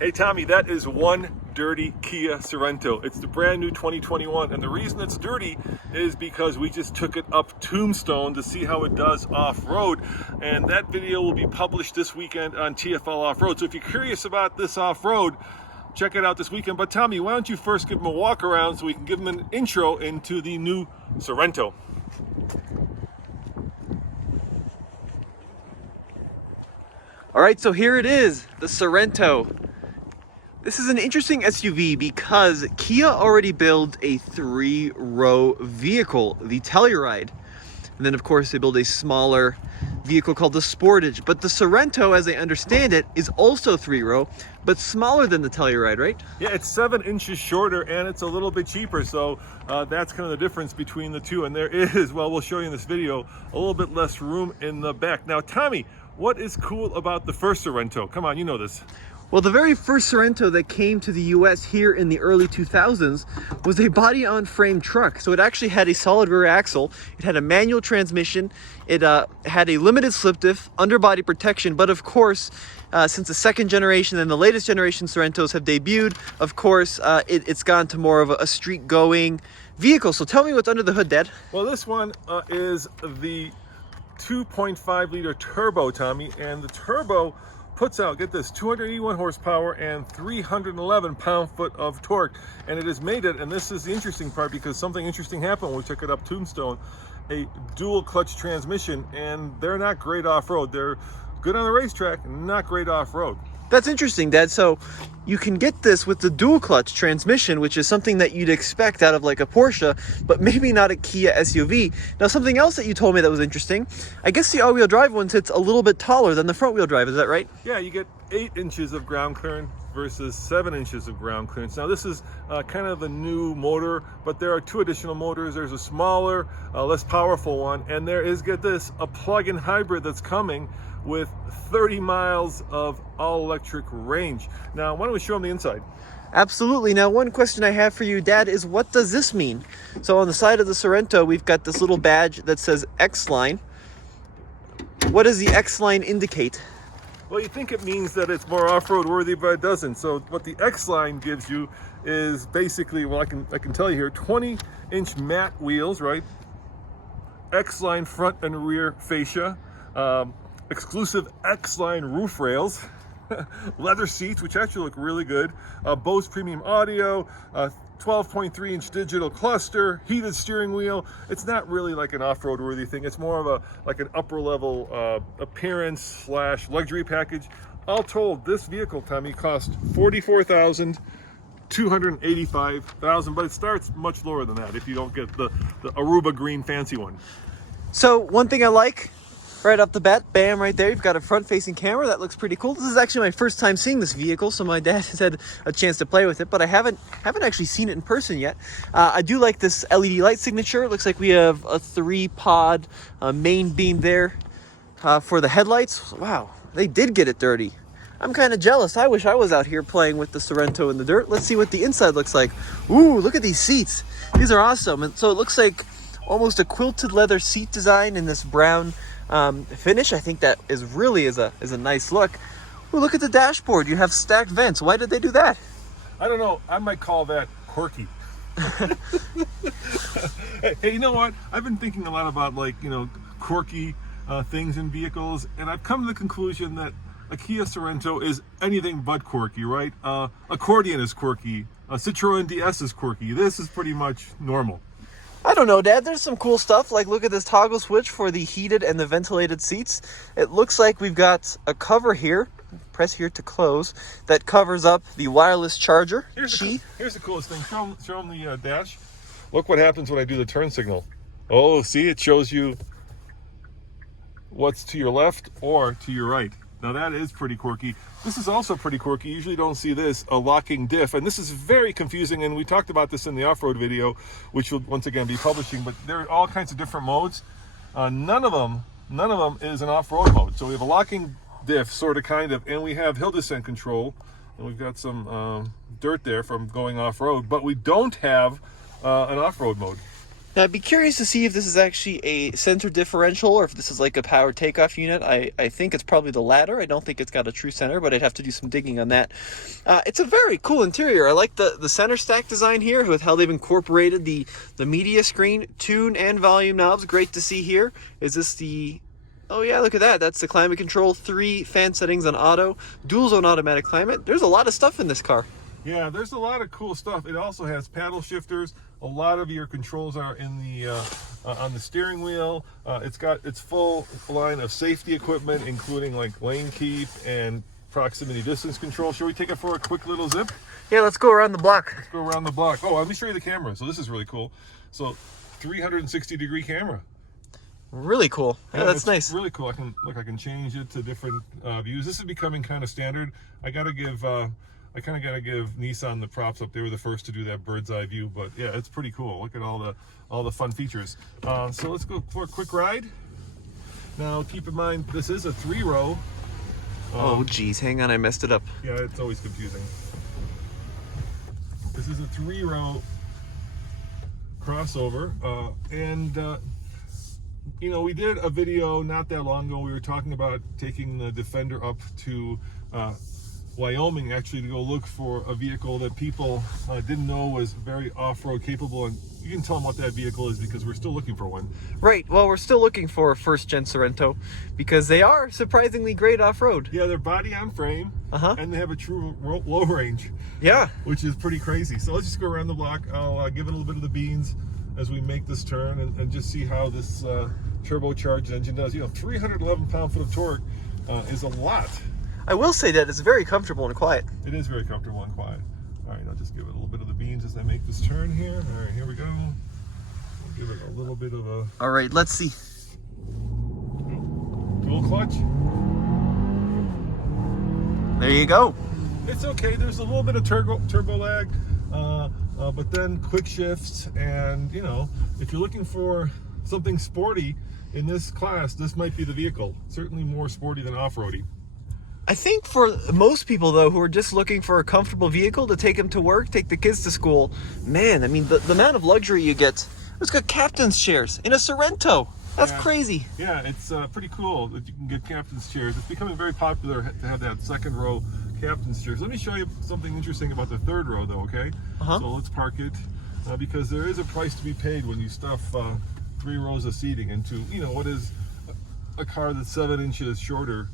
Hey Tommy, that is one dirty Kia Sorento. It's the brand new 2021, and the reason it's dirty is because we just took it up Tombstone to see how it does off-road, and that video will be published this weekend on TFL Off-Road. So if you're curious about this off-road, check it out this weekend. But Tommy, why don't you first give them a walk around so we can give them an intro into the new Sorento. All right, so here it is, the Sorento. This is an interesting SUV because Kia already built a 3-row vehicle, the Telluride. And then of course they build a smaller vehicle called the Sportage. But the Sorento, as I understand it, is also 3-row, but smaller than the Telluride, right? Yeah, it's 7 inches shorter and it's a little bit cheaper. So that's kind of the difference between the two. And there is, well, we'll show you in this video, a little bit less room in the back. Now, Tommy, what is cool about the first Sorento? Come on, you know this. Well, the very first Sorento that came to the US here in the early 2000s was a body-on-frame truck. So it actually had a solid rear axle, it had a manual transmission, it had a limited slip diff, underbody protection, but of course, since the second generation and the latest generation Sorentos have debuted, of course, it's gone to more of a street-going vehicle. So tell me what's under the hood, Dad. Well, this one is the 2.5 liter turbo, Tommy, and the turbo puts out, get this, 281 horsepower and 311 pound-foot of torque. And it has made it, and this is the interesting part because something interesting happened when we took it up Tombstone, a dual clutch transmission, and they're not great off-road. They're good on the racetrack, not great off-road. That's interesting, Dad. So you can get this with the dual clutch transmission, which is something that you'd expect out of like a Porsche, but maybe not a Kia SUV. Now, something else that you told me that was interesting, I guess the all-wheel drive one sits a little bit taller than the front-wheel drive. Is that right? Yeah, you get 8 inches of ground clearance versus 7 inches of ground clearance. Now, this is kind of a new motor, but there are 2 additional motors. There's a smaller, less powerful one, and there is, get this, a plug-in hybrid that's coming with 30 miles of all-electric range. Now, why don't we show them the inside? Absolutely. Now, one question I have for you, Dad, is what does this mean? So on the side of the Sorento, we've got this little badge that says X-Line. What does the X-Line indicate? Well, you think it means that it's more off-road worthy, but it doesn't. So what the X-Line gives you is basically, well, I can tell you here, 20-inch matte wheels, right? X-Line front and rear fascia, exclusive X-Line roof rails, leather seats, which actually look really good, Bose premium audio, 12.3-inch digital cluster, heated steering wheel. It's not really like an off-road worthy thing. It's more of like an upper level appearance slash luxury package. All told, this vehicle, Tommy, cost $44,285, but it starts much lower than that if you don't get the Aruba green fancy one. So one thing I like, right off the bat, bam, right there, you've got a front-facing camera. That looks pretty cool. This is actually my first time seeing this vehicle, so my dad has had a chance to play with it, but I haven't actually seen it in person yet. I do like this LED light signature. It looks like we have a 3-pod main beam there for the headlights. Wow, they did get it dirty. I'm kind of jealous. I wish I was out here playing with the Sorento in the dirt. Let's see what the inside looks like. Ooh, look at these seats. These are awesome. And so it looks like almost a quilted leather seat design in this brown finish. I think that is really is a nice look. Ooh, look at the dashboard. You have stacked vents. Why did they do that? I don't know. I might call that quirky. Hey, you know what? I've been thinking a lot about, like, you know, quirky things in vehicles, and I've come to the conclusion that a Kia Sorento is anything but quirky, right? Accordion is quirky. Citroen DS is quirky. This is pretty much normal. I don't know, Dad. There's some cool stuff. Like, look at this toggle switch for the heated and the ventilated seats. It looks like we've got a cover here. Press here to close. That covers up the wireless charger. Here's the coolest thing. Show them the dash. Look what happens when I do the turn signal. Oh, see, it shows you what's to your left or to your right. Now that is pretty quirky. This is also pretty quirky. You usually don't see this, a locking diff. And this is very confusing. And we talked about this in the off-road video, which will once again be publishing, but there are all kinds of different modes. None of them is an off-road mode. So we have a locking diff, sort of, kind of, and we have hill descent control. And we've got some dirt there from going off-road, but we don't have an off-road mode. Now, I'd be curious to see if this is actually a center differential or if this is like a power takeoff unit. I think it's probably the latter. I don't think it's got a true center, but I'd have to do some digging on that. It's a very cool interior. I like the center stack design here with how they've incorporated the media screen, tune, and volume knobs. Great to see here. Is this the... Oh yeah, look at that. That's the climate control. 3 fan settings on auto. Dual zone automatic climate. There's a lot of stuff in this car. Yeah, there's a lot of cool stuff. It also has paddle shifters. A lot of your controls are in the on the steering wheel. It's got its full line of safety equipment, including like lane keep and proximity distance control. Shall we take it for a quick little zip? Yeah, let's go around the block. Let's go around the block. Oh, let me show you the camera. So this is really cool. So 360-degree camera. Really cool. Yeah, that's nice. Really cool. I can change it to different views. This is becoming kind of standard. I kind of gotta give Nissan the props up. They were the first to do that bird's eye view, but yeah, it's pretty cool. Look at all the fun features. So let's go for a quick ride. Now keep in mind this is a 3-row. Oh geez, hang on, I messed it up. Yeah, it's always confusing. This is a 3-row crossover, and you know, we did a video not that long ago. We were talking about taking the Defender up to Wyoming, actually, to go look for a vehicle that people didn't know was very off-road capable, and you can tell them what that vehicle is because we're still looking for one. Right. Well, we're still looking for a first-gen Sorento because they are surprisingly great off-road. Yeah, they're body on frame, and they have a true low range. Yeah. Which is pretty crazy. So let's just go around the block. I'll give it a little bit of the beans as we make this turn and just see how this turbocharged engine does. You know, 311 pound-foot of torque is a lot. I will say that it's very comfortable and quiet. It is very comfortable and quiet. All right, I'll just give it a little bit of the beans as I make this turn here. All right, here we go. We'll give it a little bit of a... All right, let's see. Dual clutch. There you go. It's okay. There's a little bit of turbo lag, but then quick shifts. And, you know, if you're looking for something sporty in this class, this might be the vehicle. Certainly more sporty than off-roady. I think for most people, though, who are just looking for a comfortable vehicle to take them to work, take the kids to school, man, I mean, the amount of luxury you get. It's got captain's chairs in a Sorento. That's crazy. Yeah, it's pretty cool that you can get captain's chairs. It's becoming very popular to have that second row captain's chairs. Let me show you something interesting about the third row, though, okay? So let's park it, because there is a price to be paid when you stuff 3 rows of seating into, you know, what is a car that's 7 inches shorter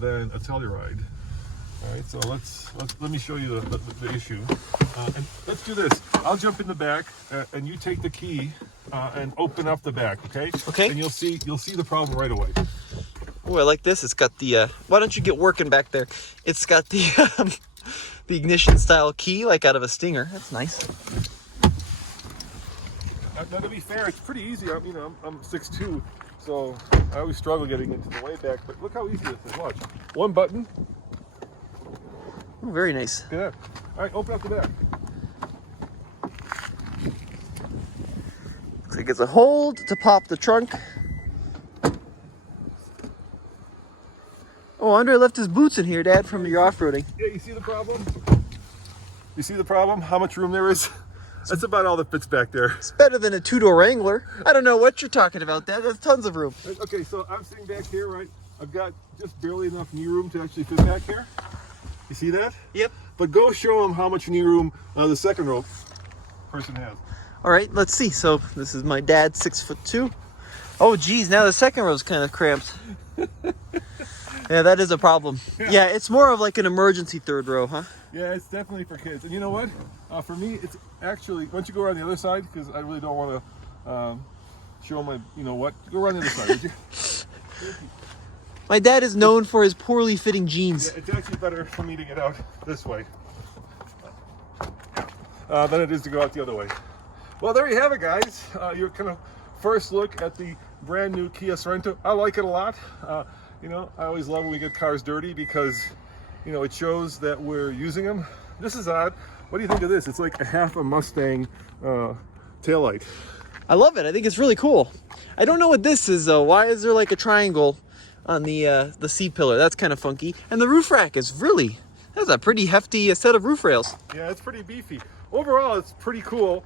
than a Telluride. All right, so let me show you the issue, and let's do this. I'll jump in the back, and you take the key and open up the back, okay? Okay. And you'll see the problem right away. Oh, I like this. It's got the. Why don't you get working back there? It's got the the ignition style key, like out of a Stinger. That's nice. Now, to be fair, it's pretty easy. I'm 6'2", so I always struggle getting into the way back. But look how easy this is. Watch. One button. Oh, very nice. Yeah. All right, open up the back. Looks like it's a hold to pop the trunk. Oh, Andre left his boots in here, Dad, from your off-roading. Yeah, you see the problem? You see the problem? How much room there is? That's about all that fits back there. It's better than a 2-door Wrangler. I don't know what you're talking about, Dad. There's tons of room. Okay, so I'm sitting back here, right? I've got just barely enough knee room to actually fit back here. You see that? Yep. But go show them how much knee room the second row person has. All right, let's see. So this is my dad, 6'2". Oh, geez, now the second row's kind of cramped. Yeah, that is a problem. Yeah, it's more of like an emergency third row, huh? Yeah, it's definitely for kids. And you know what? For me, it's actually, why don't you go around the other side? Because I really don't want to show my, you know what? Go around the other side, would you? My dad is known for his poorly fitting jeans. Yeah, it's actually better for me to get out this way than it is to go out the other way. Well, there you have it, guys. Your kind of first look at the brand new Kia Sorento. I like it a lot. You know, I always love when we get cars dirty because, you know, it shows that we're using them. This is odd. What do you think of this? It's like a half a Mustang taillight. I love it. I think it's really cool. I don't know what this is, though. Why is there like a triangle on the seat pillar? That's kind of funky. And the roof rack is really, that's a pretty hefty set of roof rails. Yeah, it's pretty beefy. Overall, it's pretty cool.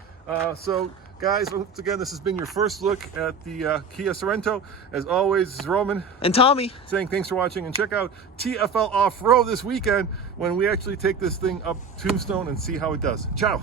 So Guys, once again, this has been your first look at the Kia Sorento. As always, this is Roman And Tommy. saying thanks for watching, and check out TFL Off-Road this weekend when we actually take this thing up Tombstone and see how it does. Ciao.